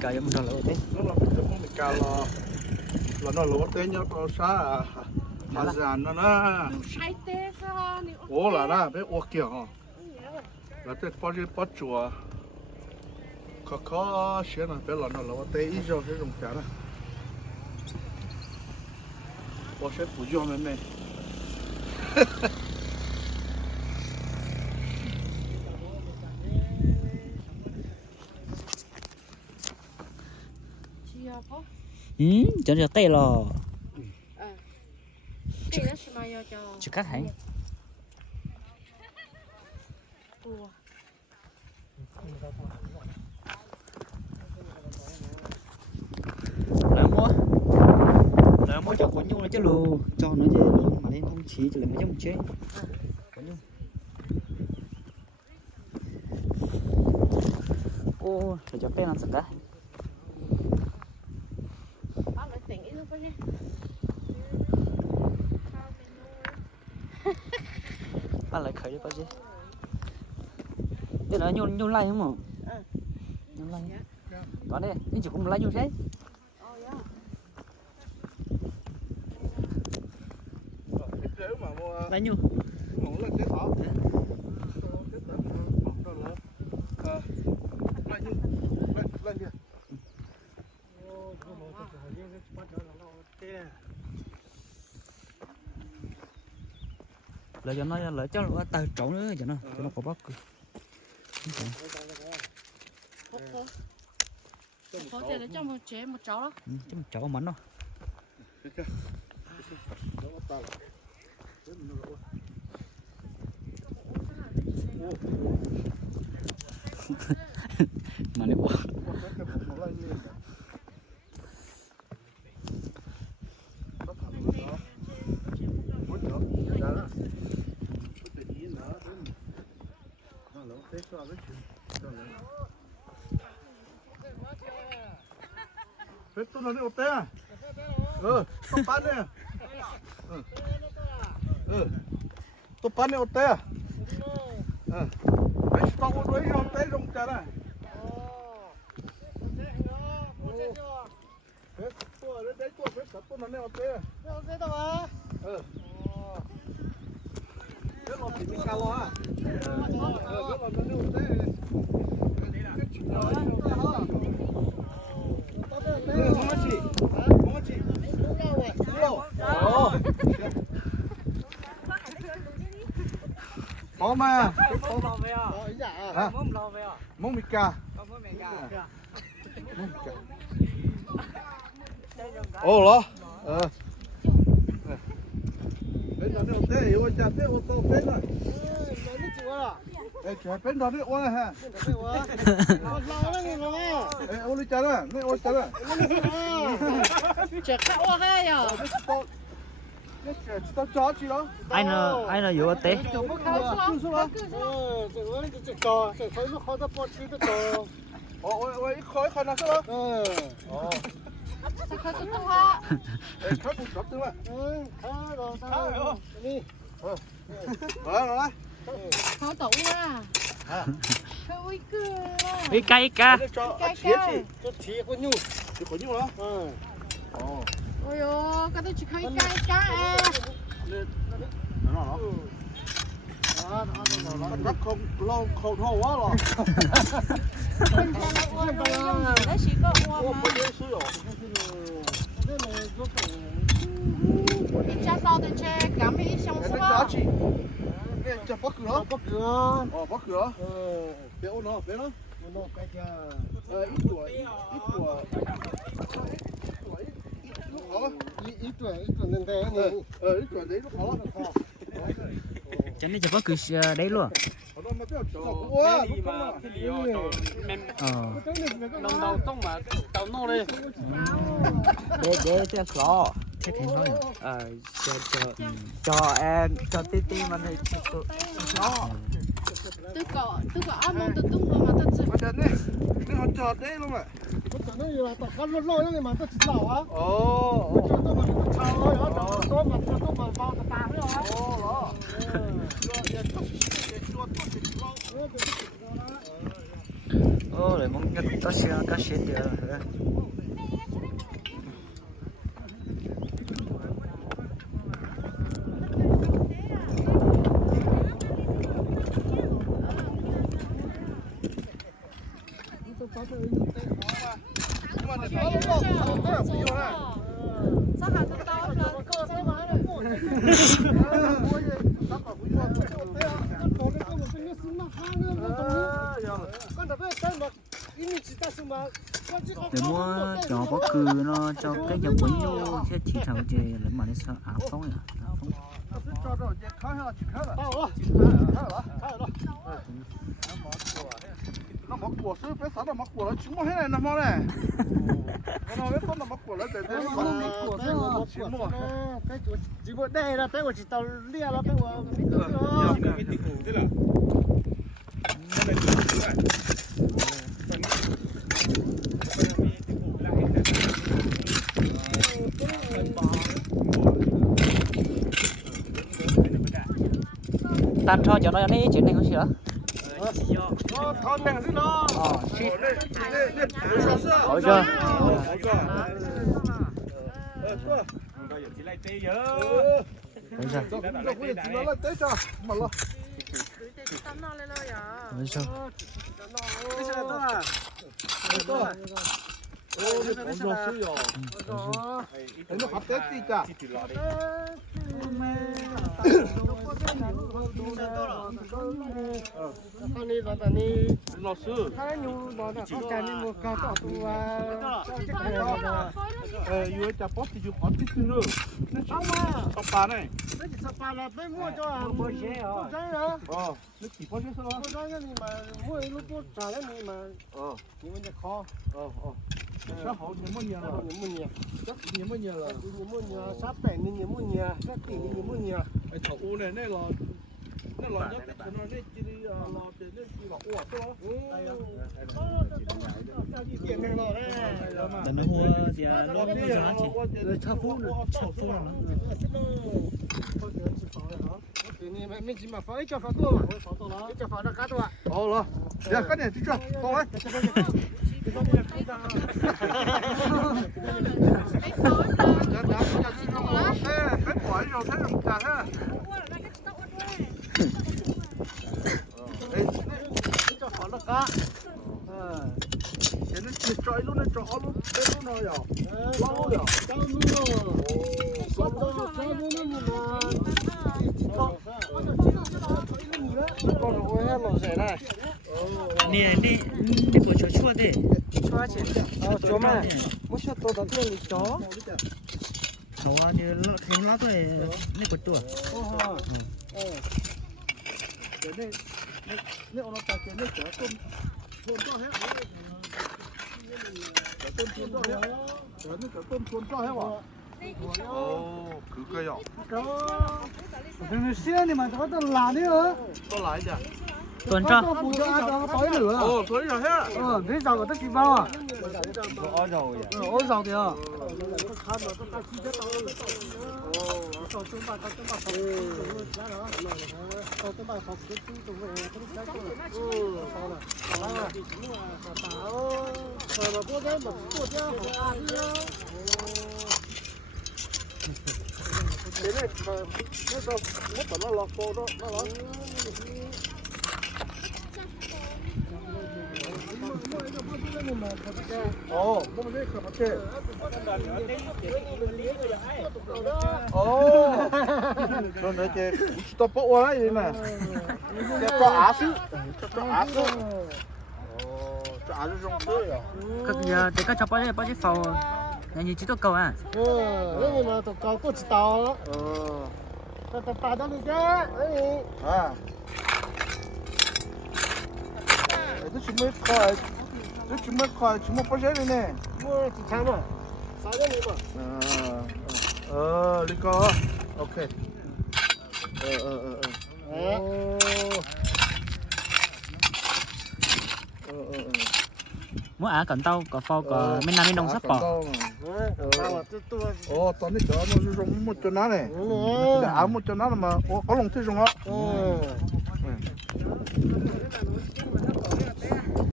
Cà giống nó lỗ thế. Nó là bây giờ không bị cà là nó lỗ thế nhau to xa hà giàn nó na. Ủa là na bé uống kiểu hả? Là thế bắt chùa khó xíu là bé là nó lỗ thế ít rồi cái dùng chả đó. Bỏ sẽ phụ cho mình này. Cho nó tê lò. Chứ cắt hả? Là mua cho quần nhung là chứ lù cho nó chứ mà lên không chỉ cho là mấy trong chế. Ô, phải cho bé ăn sẵn cả. Ăn lại khởi đi bao nhiêu? Đây là nhung lại không ạ? Nhung lại. Đó đây, nhưng chỉ cũng lại nhung thế. Lại nhung. Lại cho nó lại cho nó tờ trộn nữa cho nó có bắp. Có thể là cho một chế một cháu đó. Chứ một cháu mắn đâu. Mà nó quá. Tôi nói đi một té à? Tôi bán đi à? Tôi bán đi một té à? Đấy, tao có đuổi một té rung chả này. Đấy, tôi nói đi một té à? Thế đâu à? Thế là chỉ mình cà lo à? Thế là nói đi một té. Có mà. Mông mì cà. Ồ lo. Bên đó nó té, ôi chả té ô tô té rồi. Ê, trời bên đó đi ôi ha. Ê, ôi đi chả đó, này ôi chả đó. Chả khá ô hay à? Tao chó chị đó. Ai là vô té. Ôi, khỏi nào sao đó. Sao khá tốt ha? Ê, khỏi một chút nữa. Rồi. Khá tốt nha. Ôi cười. Ý ca. Cho chị có nhu. Chị có nhu đó. Ôi ôi, cái tôi chỉ khai cá à. Nó rất không lâu khâu thô quá rồi. Đấy chỉ có uo mà. Đi cha tao thì che cắm đi xong Cái sao? đó chị. Nè, cho bắt cửa. Bắt cửa. Béo nó. Ít tuổi. Ít tuổi nên thế này. Ít tuổi đấy nó khó. Chẳng đi cho có cứ đấy luôn. Đồng đầu tông mà tàu nô đi. Để cho khó. Thế thì nói. Cho em cho tí mà này cho. Tôi có ăn mong tôi tung vào mà thật sự. Mà đợt này, nó trò đấy luôn mà. Nó là tàu con lôi nó mà tôi chỉ bảo á. Tôi mà chào ơi, tôi mà vào tà đấy hả? Ô, rồi mong nhất có xe có xe được sao hả tụi tao là cơ sao mà đấy để mua cho có cừ nó cho cái dòng quấn vô sẽ chỉ thầu về lấy mà nó sợ ảo phong à ảo phong nó mắc của sư phải nó mắc của nó chúng hết này nó mắc này nó biết con nó mắc của nó để để chỉ một đây là bé của chị tàu lia là bé của tan cho nó này chuyện này không sửa thon đèn gì đó hỏi chưa nó phát tết gì cả nó sư yêu chả bóp thì chụp hot tí nữa nó bà này nó chỉ có chứ sao họ nhiều mấy nhiều rồi chắc nhiều mấy nhiều rồi cái thầu u này này là nhất cái nó này chỉ là để lên chỉ là uổng thôi để nó mua thì nó mua cho nó chỉ chào phu nữa mình chỉ mà phải cho phá tua mà cho phá nó cá tua rồi giờ cái này chưa thôi cái quả rồi thế làm sao thế cho phá nó cá nó chỉ chơi luôn nó trọ luôn thế luôn rồi rồi lâu rồi cháu con ôi hết lỗ rẻ này nè đi của chó chua đi chó mà muốn cho tôi đón tiền chó chó như thêm lá thôi nè của tôi nếu nó ta cái này chó tôm cho hết tôm cho hết nó tôm cho hết à cứ cái gì đừng xe này mà có tao làm đấy hả có lại chưa tuần cho phụ cho ăn cho tối lửa tối rồi hết thế giàu của tất chỉ bao à ôi rồi ôi giàu kìa thế này nó lọt cô đó nó lọt bông đấy khởi phát triển rồi đấy chứ stop bộ đấy gì mà cho á xứ cho á xứ cho á xứ trong xứ à các giờ để các cháu bao nhiêu phao nhà như chỉ tôi cầu à đấy mà tụi cầu có chỉ tàu tao bà đó đi chứ à tôi chỉ mới khỏi chỉ một bao nhiêu này mua chỉ chán mà 6 cái này mà lý có ok muốn à cần tao có phao có bên nam bên đông sắp bỏ tao này cho nó dùng một chỗ nào này để áo một chỗ nào mà có lồng thế dùng á